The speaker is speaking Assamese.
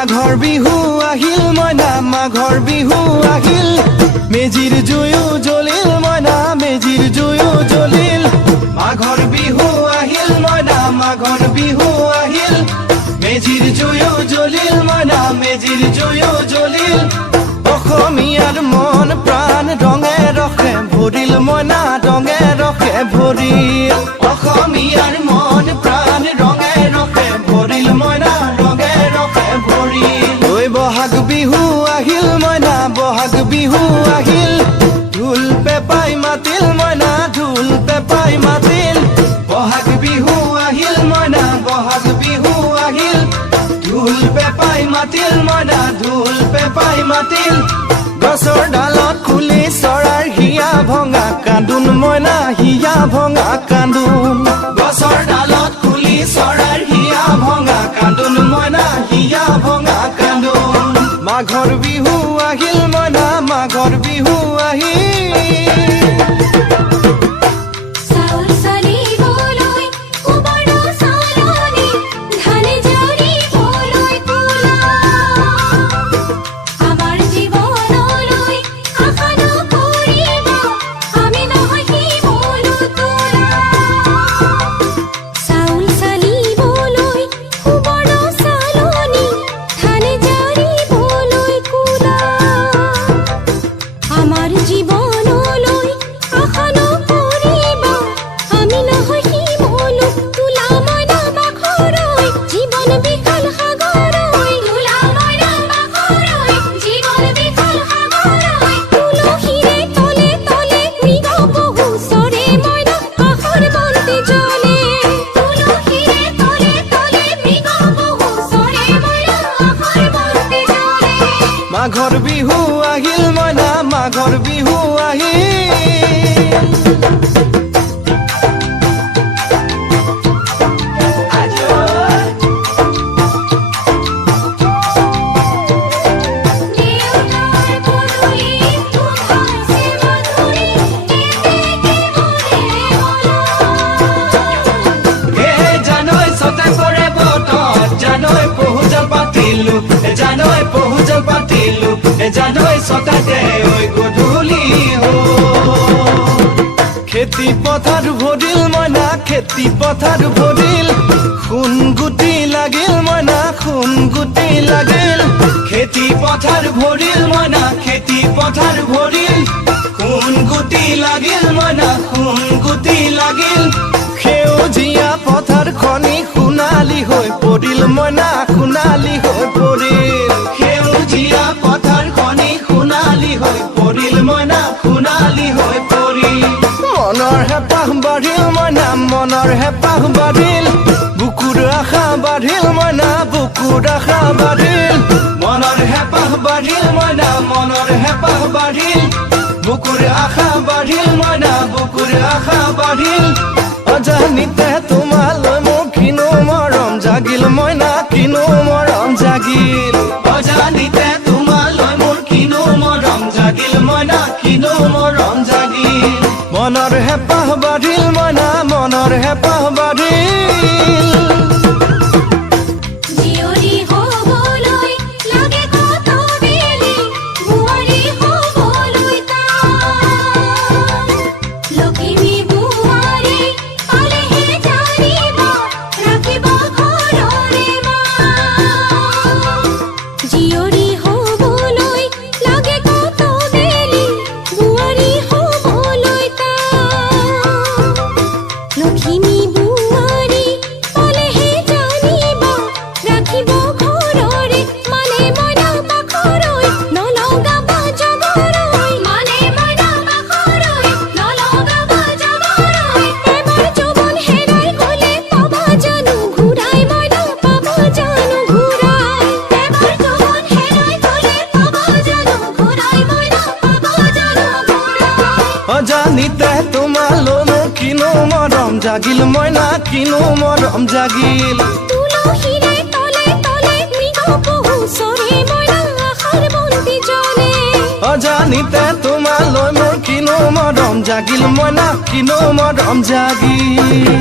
মাঘৰ বিহু আহিল মইনা মাঘৰ বিহু আহিল মেজিৰ জুয়ো জ্বলিল মইনা মেজিৰ জুয়ো জ্বলিল মাঘৰ বিহু আহিল মইনা মাঘৰ বিহু আহিল মেজিৰ জুয়ো জ্বলিল মইনা মেজিৰ জুয়ো জ্বলিল অসমীয়াৰ মন প্ৰাণ ৰঙে ৰখে ভৰিল মইনা ৰঙে ৰখে ভৰিল অসমীয়াৰ মন প্ৰাণ ৰঙে ৰখে ভৰিল মইনা ৰঙে ৰখে ভৰিল ঐ বহাগ বিহু আহিল মইনা বহাগ বিহু আহিল ঢোল পেপাই মাতিল মইনা ঢোল পেপাই মাতিল বহাগ বিহু আহিল মইনা বহাগ বিহু আহিল ঢোল পেপাই মাতিল মইনা ঢোল পেপাই মাতিল গছৰ ডালত খুলি চৰাৰ হিয়া ভঙা কান্দোন মইনা হিয়া ভঙা কান্দোন গছৰ ডালত খুলি চৰাৰ হিয়া ভঙা কান্দোন মইনা হিয়া ভঙা কান্দোন মাঘৰ বিহু আহিল মইনা মাঘৰ বিহু আহিল মাঘৰ বিহু আহিল মইনা মাঘৰ বিহু আহিল জানৈ সতাতে ওই গধূলি খেতি পথাৰ ভৰিল মইনা খেতি পথাৰ ভৰিল খুন গুটি লাগিল মইনা খুন গুটি লাগিল খেতি পথাৰ ভৰিল মইনা খেতি পথাৰ ভৰিল খুন গুটি লাগিল মইনা খুন গুটি লাগিল সেউজীয়া পথাৰ খনি সোণালী হৈ পৰিল মইনা সোণালী হৈ পৰিল সেউজীয়া পথাৰ খনি সোণালী হৈ পৰিল মইনা সোণালী হৈ পৰিল মনৰ হেঁপাহ বাঢ়িল মইনা মনৰ হেঁপাহ বাঢ়িল বুকুৰ আশা বাঢ়িল মইনা বুকুৰ আশা বাঢ়িল মনৰ হেঁপাহ বাঢ়িল মইনা মনৰ হেঁপাহ বাঢ়িল বুকুৰ আশা বাঢ়িল মইনা বুকুৰ আশা বাঢ়িল অজানিতে তোমালৈ মোৰ কিনো মৰম জাগিল মইনা কিনো মৰম জাগিল অজানিতে তোমালৈ মোৰ কিনো মৰম জাগিল মইনা কিনো মৰম জাগিল মনৰ হেঁপাহ বাঢ়িল মইনা মনৰ হেঁপাহ বাঢ়িল অজানিতে তোমালৈ মোৰ কিনো মৰম জাগিল মইনা কিনো মৰম জাগিল তুলসীৰে তলে তলে মৃগ পহু চৰে মইনা আশাৰ বন্তি জ্বলে অজানিতে তোমালৈ মোৰ কিনো মৰম জাগিল মইনা কিনো মৰম জাগিল